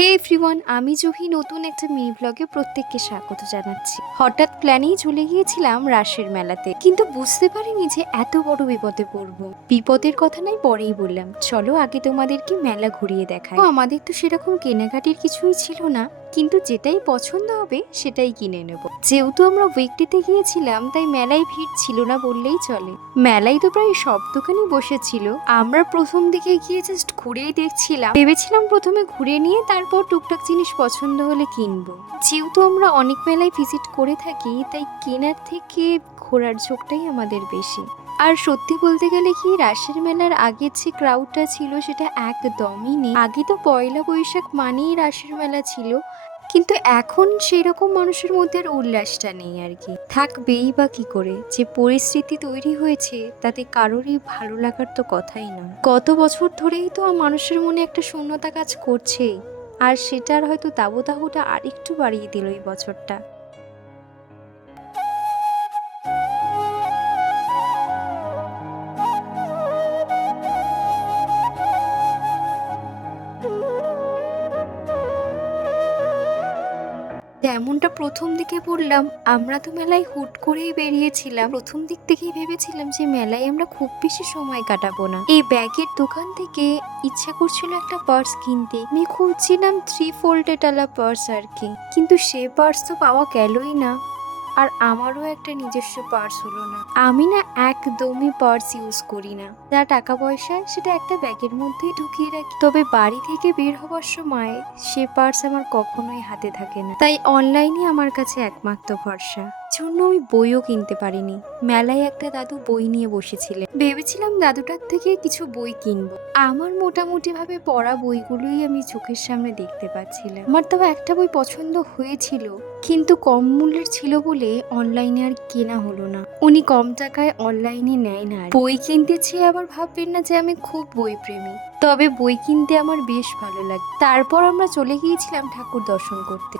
হে everyone, আমি জুহি নতুন একটা মিনি ব্লগে প্রত্যেককে স্বাগত জানাচ্ছি। হঠাৎ প্ল্যানেই চলে গিয়েছিলাম রাসের মেলাতে, কিন্তু বুঝতে পারিনি যে এত বড় বিপদে পড়বো। বিপদের কথা নাই পরেই বললাম, চলো আগে তোমাদেরকে মেলা ঘুরিয়ে দেখাই। আমাদের তো সেরকম কেনাকাটির কিছুই ছিল না, কিন্তু যেটাই পছন্দ হবে সেটাই কিনে নেব। যেহেতু আমরা উইকডেতে গিয়েছিলাম তাই মেলায় ভিড় ছিল না বললেই চলে। মেলায় তো প্রায় সব দোকানই বসেছিল। আমরা প্রথম দিকে গিয়ে জাস্ট ঘুরেই দেখছিলাম, ভেবেছিলাম প্রথমে ঘুরে নিয়ে তারপর টুকটাক জিনিস পছন্দ হলে কিনবো। যেহেতু আমরা অনেক মেলায় ভিজিট করে থাকি তাই কেনার থেকে ঘোরার ঝোঁকটাই আমাদের বেশি। আর সত্যি বলতে গেলে কি, রাসের মেলার আগের যে ক্রাউডটা ছিল সেটা একদমই নেই। আগে তো পয়লা বৈশাখ মানেই রাসের মেলা ছিল, কিন্তু এখন সেরকম মানুষের মধ্যে আর উল্লাসটা নেই আর কি। থাকবেই বা কি করে, যে পরিস্থিতি তৈরি হয়েছে তাতে কারোরই ভালো লাগার তো কথাই নয়। গত বছর ধরেই তো মানুষের মনে একটা শূন্যতা কাজ করছেই, আর সেটার হয়তো দাবদাহটা আরেকটু বাড়িয়ে দিল এই বছরটা। যেমনটা প্রথম দিকে বললাম, আমরা তো মেলায় হুট করেই বেরিয়েছিলাম। প্রথম দিক থেকেই ভেবেছিলাম যে মেলায় আমরা খুব বেশি সময় কাটাবো না। এই ব্যাগের দোকান থেকে ইচ্ছা করছিল একটা পার্স কিনতে। আমি খুঁজছিলাম 3 ফোল্ডেড আলা পার্স আর কি, কিন্তু সে পার্স তো পাওয়া গেলই না। আর আমারও একটা নিজস্ব পার্স হলো না। আমি না একদমই পার্স ইউজ করি না। যা টাকা পয়সা সেটা একটা ব্যাগের মধ্যেই ঢুকিয়ে রাখি, তবে বাড়ি থেকে বের হওয়ার সময় সে পার্স আমার কখনোই হাতে থাকে না। তাই অনলাইনই আমার কাছে একমাত্র ভরসা। জন্য আমি বইও কিনতে পারিনি। মেলায় একটা দাদু বই নিয়ে বসেছিলেন, ভেবেছিলাম দাদুটার থেকে কিছু বই কিনবো। আমার মোটামুটি ভাবে পড়া বইগুলোই আমি চোখের সামনে দেখতে পাচ্ছিলাম। আমার তো একটা বই পছন্দ হয়েছিল, কিন্তু কম মূল্যের ছিল বলে অনলাইনে আর কেনা হলো না। উনি কম টাকায় অনলাইনে নেয় না। বই কিনতে চেয়ে আবার ভাববেন না যে আমি খুব বই প্রেমী, তবে বই কিনতে আমার বেশ ভালো লাগে। তারপর আমরা চলে গিয়েছিলাম ঠাকুর দর্শন করতে।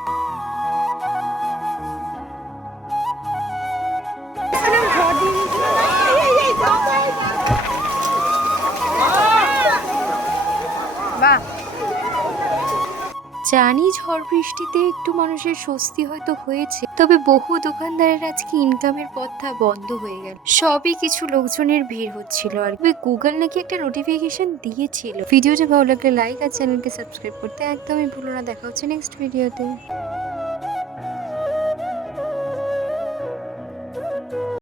জানি ঝড় বৃষ্টিতে একটু মানুষের স্বস্তি হয়তো হয়েছে, তবে বহু দোকানদারের আজকে ইনকামের পথটা বন্ধ হয়ে গেল। সবই কিছু লোকজনের ভিড় হচ্ছিল। আর গুগল নাকি একটা নোটিফিকেশন দিয়েছিল। ভিডিওটা ভালো লাগলে লাইক আর চ্যানেলকে সাবস্ক্রাইব করতে একদমই ভুলো না। দেখা হচ্ছে নেক্সট ভিডিওতে।